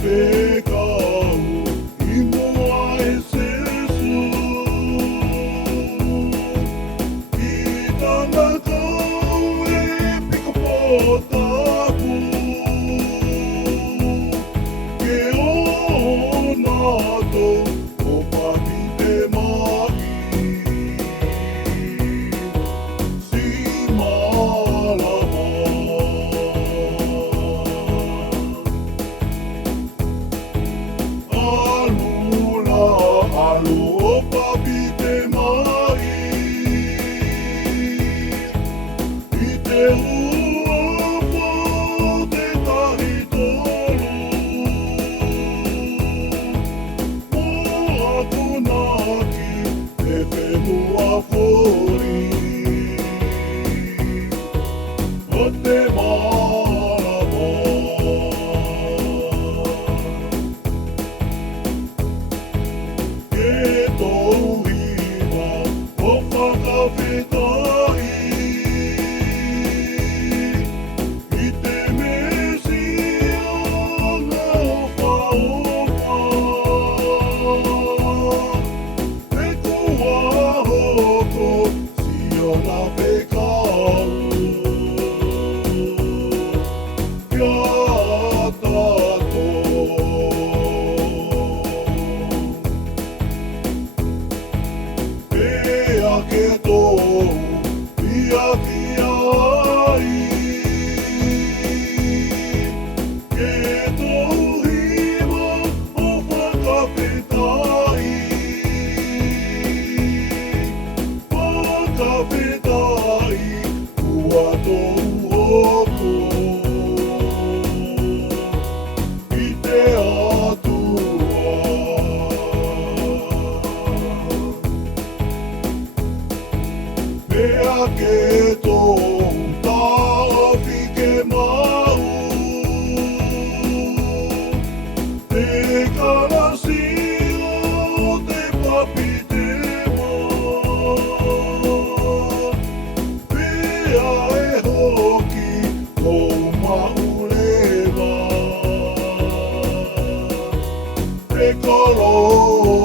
fekau, imoa e Sesu, i tana kau epikopõ tapu, ke o nâtou o papitema'i, si mãlama. Alulã, alo papitema'i, i te hu'afa te Tahitolu, mo akonaki e fenua fuli, o te mãlama. TOU hiva, o Fakafeta'i, i te Mesia, aga'ofa'ofa, hoko, siona fekau, Fakafeta'i, hoko, i te atua. Pea ke tou tāu viki mau, te kalasi o te papitema'i, pea e hoki laumãlie, fekau.